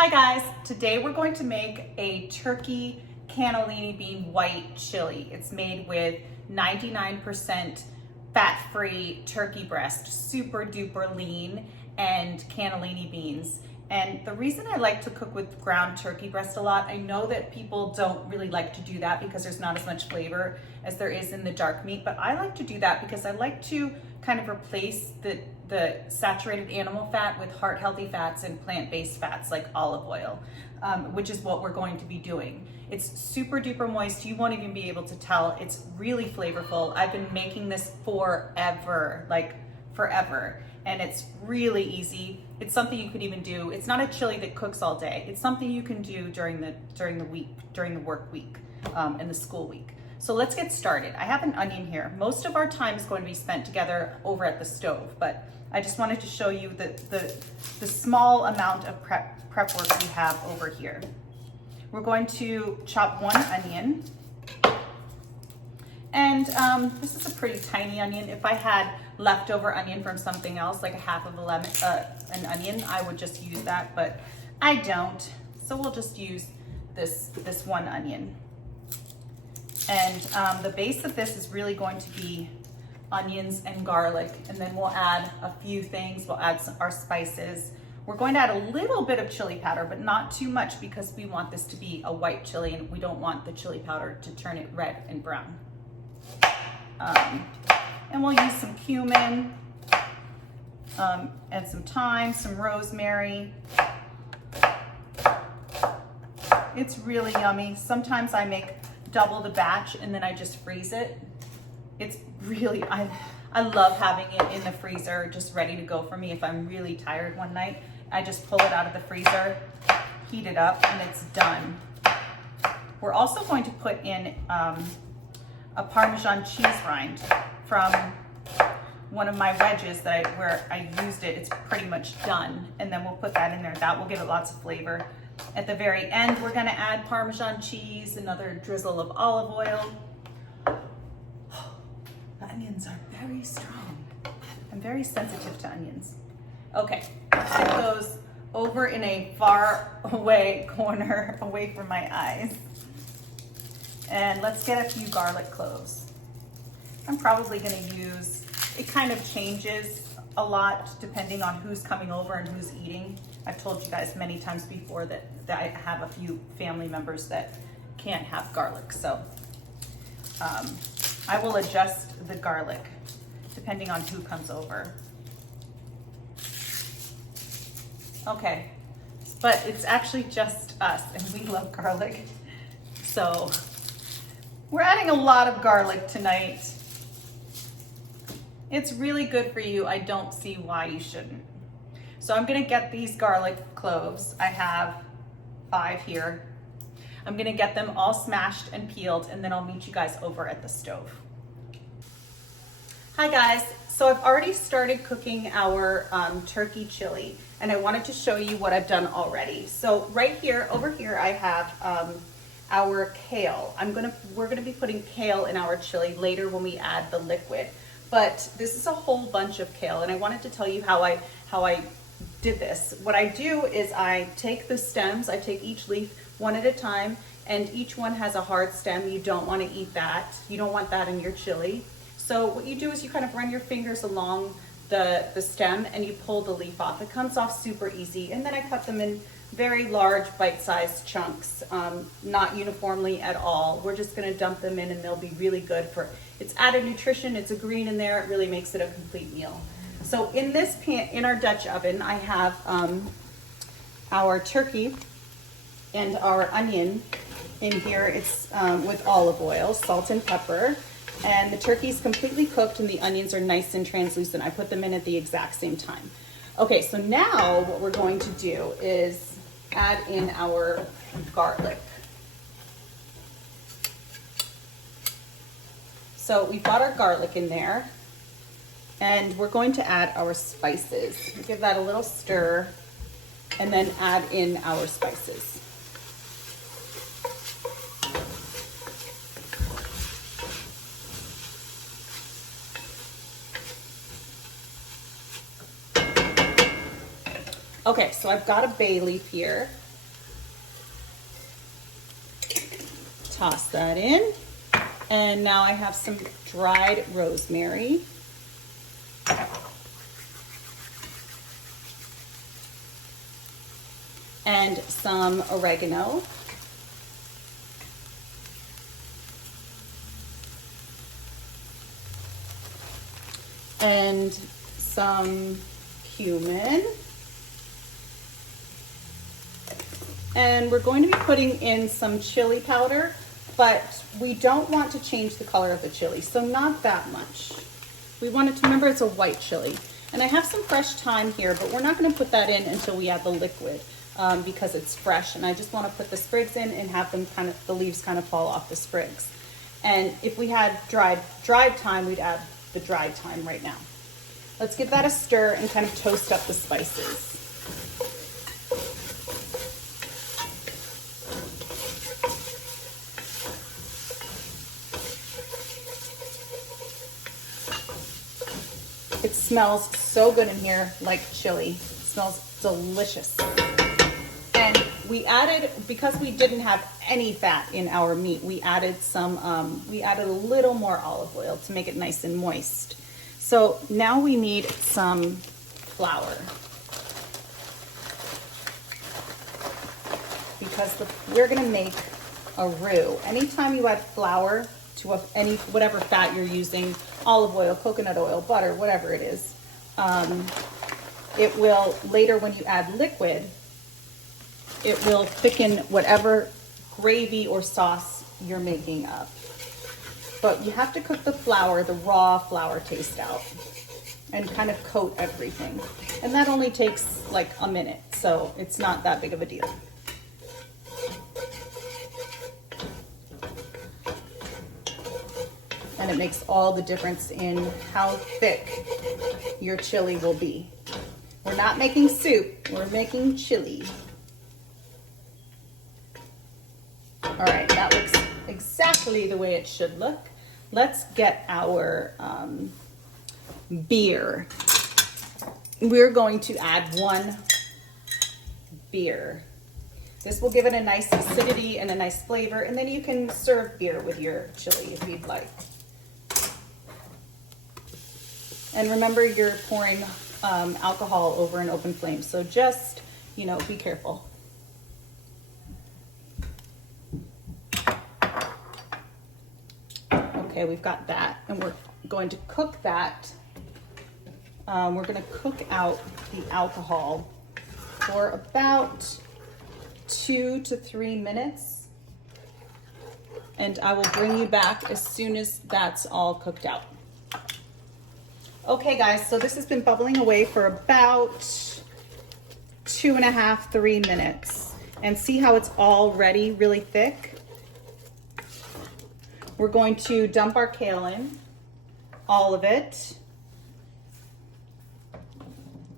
Hi guys, today we're going to make a turkey cannellini bean white chili. It's made with 99% fat-free turkey breast, super duper lean, and cannellini beans. And the reason I like to cook with ground turkey breast a lot, I know that people don't really like to do that because there's not as much flavor as there is in the dark meat, but I like to do that because I like to kind of replace the saturated animal fat with heart-healthy fats and plant-based fats like olive oil, which is what we're going to be doing. It's super duper moist. You won't even be able to tell. It's really flavorful. I've been making this forever, like forever, and it's really easy. It's something you could even do. It's not a chili that cooks all day. It's something you can do during the week, during the work week, and the school week. So let's get started. I have an onion here. Most of our time is going to be spent together over at the stove, but I just wanted to show you the small amount of prep work we have over here. We're going to chop one onion, and this is a pretty tiny onion. If I had leftover onion from something else, like a half of a lemon, an onion, I would just use that, but I don't. So we'll just use this one onion. And the base of this is really going to be onions and garlic, and then we'll add a few things. We'll add our spices. We're going to add a little bit of chili powder, but not too much because we want this to be a white chili and we don't want the chili powder to turn it red and brown. And we'll use some cumin, and some thyme, some rosemary. It's really yummy. Sometimes I make double the batch and then I just freeze it. It's really, I love having it in the freezer just ready to go for me. If I'm really tired one night, I just pull it out of the freezer, heat it up, and it's done. We're also going to put in a Parmesan cheese rind from one of my wedges where I used it. It's pretty much done. And then we'll put that in there. That will give it lots of flavor. At the very end, we're gonna add Parmesan cheese, another drizzle of olive oil. The onions are very strong. I'm very sensitive to onions. Okay, let's get those over in a far away corner, away from my eyes. And let's get a few garlic cloves. I'm probably gonna use, it kind of changes a lot depending on who's coming over and who's eating. I've told you guys many times before that I have a few family members that can't have garlic. So I will adjust the garlic depending on who comes over. Okay, but it's actually just us and we love garlic. So we're adding a lot of garlic tonight. It's really good for you. I don't see why you shouldn't. So I'm gonna get these garlic cloves. I have 5 here. I'm gonna get them all smashed and peeled, and then I'll meet you guys over at the stove. Hi guys, so I've already started cooking our turkey chili, and I wanted to show you what I've done already. So right here, over here, I have our kale. We're gonna be putting kale in our chili later when we add the liquid. But this is a whole bunch of kale, and I wanted to tell you how I did this. What I do is I take the stems, I take each leaf one at a time, and each one has a hard stem. You don't want to eat that. You don't want that in your chili. So what you do is you kind of run your fingers along the stem and you pull the leaf off. It comes off super easy. And then I cut them in very large bite-sized chunks, not uniformly at all. We're just gonna dump them in and they'll be really good for, it's added nutrition, it's a green in there, it really makes it a complete meal. So in this pan, in our Dutch oven, I have our turkey and our onion in here. It's with olive oil, salt and pepper, and the turkey's completely cooked and the onions are nice and translucent. I put them in at the exact same time. Okay, so now what we're going to do is add in our garlic. So we've got our garlic in there, and we're going to add our spices. Give that a little stir, and then add in our spices. Okay, so I've got a bay leaf here. toss that in. And now I have some dried rosemary. And some oregano. And some cumin. And we're going to be putting in some chili powder, but we don't want to change the color of the chili, so not that much. We want it to, remember it's a white chili. And I have some fresh thyme here, but we're not going to put that in until we add the liquid because it's fresh. And I just want to put the sprigs in and have them kind of, the leaves kind of fall off the sprigs. And if we had dried thyme, we'd add the dried thyme right now. Let's give that a stir and kind of toast up the spices. It smells so good in here, like chili. It smells delicious. And we added, because we didn't have any fat in our meat, we added a little more olive oil to make it nice and moist. So now we need some flour. Because we're gonna make a roux. Anytime you add flour to whatever fat you're using, olive oil, coconut oil, butter, whatever it is, it will, later when you add liquid, it will thicken whatever gravy or sauce you're making up. But you have to cook the flour, the raw flour taste out, and kind of coat everything. And that only takes like a minute, so it's not that big of a deal. And it makes all the difference in how thick your chili will be. We're not making soup, we're making chili. All right, that looks exactly the way it should look. Let's get our beer. We're going to add 1 beer. This will give it a nice acidity and a nice flavor, and then you can serve beer with your chili if you'd like. And remember, you're pouring alcohol over an open flame, so just, be careful. Okay, we've got that, and we're going to cook that. We're going to cook out the alcohol for about 2 to 3 minutes, and I will bring you back as soon as that's all cooked out. Okay guys, so this has been bubbling away for about 2.5, 3 minutes. And see how it's already really thick? We're going to dump our kale in, all of it.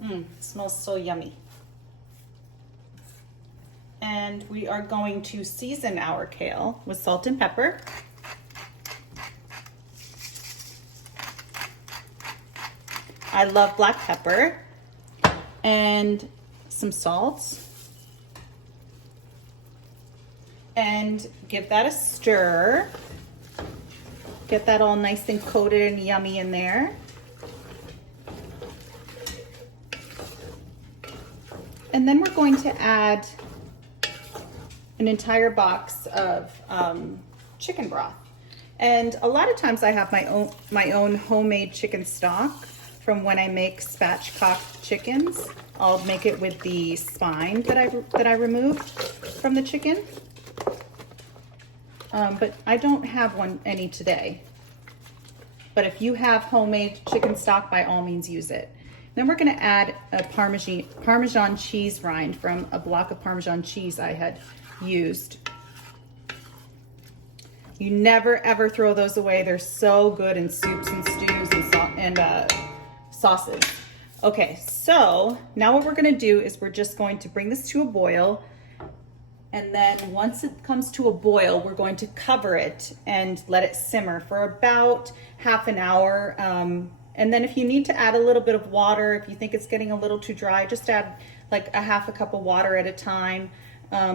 It smells so yummy. And we are going to season our kale with salt and pepper. I love black pepper and some salt, and give that a stir. Get that all nice and coated and yummy in there. And then we're going to add an entire box of chicken broth. And a lot of times I have my own homemade chicken stock from when I make spatchcock chickens. I'll make it with the spine that I removed from the chicken. But I don't have any today. But if you have homemade chicken stock, by all means use it. Then we're gonna add a Parmesan cheese rind from a block of Parmesan cheese I had used. You never ever throw those away. They're so good in soups and stews and sauces. Okay, so now what we're gonna do is we're just going to bring this to a boil, and then once it comes to a boil, we're going to cover it and let it simmer for about half an hour. And then if you need to add a little bit of water, if you think it's getting a little too dry, just add like a half a cup of water at a time.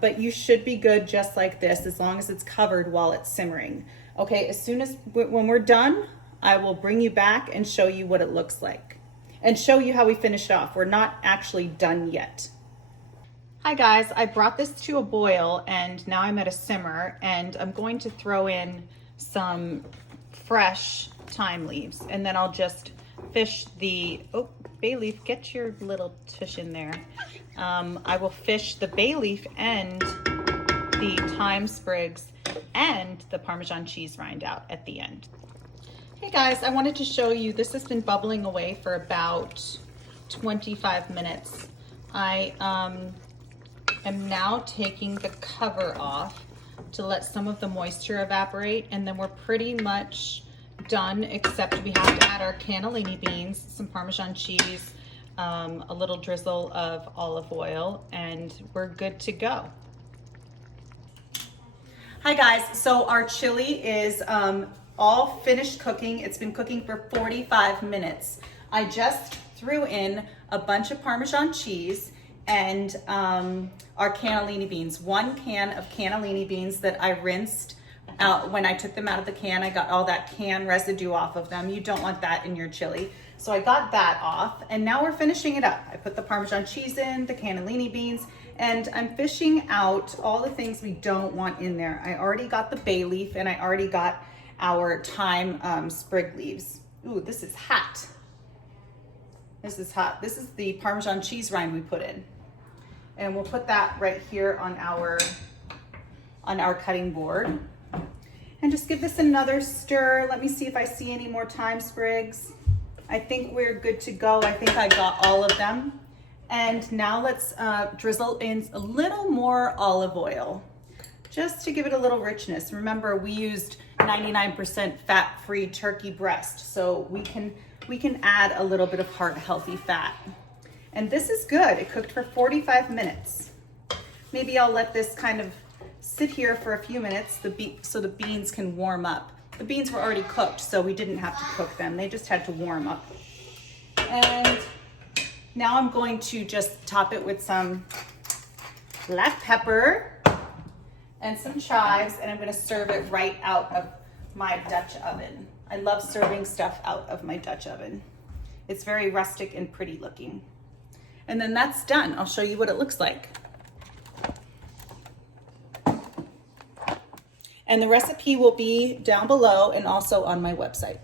but you should be good just like this as long as it's covered while it's simmering. Okay, as soon as when we're done, I will bring you back and show you what it looks like and show you how we finished off. We're not actually done yet. Hi guys, I brought this to a boil and now I'm at a simmer, and I'm going to throw in some fresh thyme leaves, and then I'll just fish the, oh, bay leaf, get your little fish in there. I will fish the bay leaf and the thyme sprigs and the Parmesan cheese rind out at the end. Hey guys, I wanted to show you, this has been bubbling away for about 25 minutes. I am now taking the cover off to let some of the moisture evaporate, and then we're pretty much done, except we have to add our cannellini beans, some Parmesan cheese, a little drizzle of olive oil, and we're good to go. Hi guys, so our chili is all finished cooking. It's been cooking for 45 minutes. I just threw in a bunch of Parmesan cheese and our cannellini beans. 1 can of cannellini beans that I rinsed out. When I took them out of the can, I got all that can residue off of them. You don't want that in your chili. So I got that off, and now we're finishing it up. I put the Parmesan cheese in, the cannellini beans, and I'm fishing out all the things we don't want in there. I already got the bay leaf, and I already got our thyme sprig leaves. Ooh, this is hot. This is hot. This is the Parmesan cheese rind we put in. And we'll put that right here on our cutting board. And just give this another stir. Let me see if I see any more thyme sprigs. I think we're good to go. I think I got all of them. And now let's drizzle in a little more olive oil, just to give it a little richness. Remember, we used 99% fat-free turkey breast, so we can add a little bit of heart-healthy fat. And this is good. It cooked for 45 minutes. Maybe I'll let this kind of sit here for a few minutes so the beans can warm up. The beans were already cooked, so we didn't have to cook them. They just had to warm up. And now I'm going to just top it with some black pepper and some chives, and I'm going to serve it right out of my Dutch oven. I love serving stuff out of my Dutch oven. It's very rustic and pretty looking. And then that's done. I'll show you what it looks like. And the recipe will be down below and also on my website.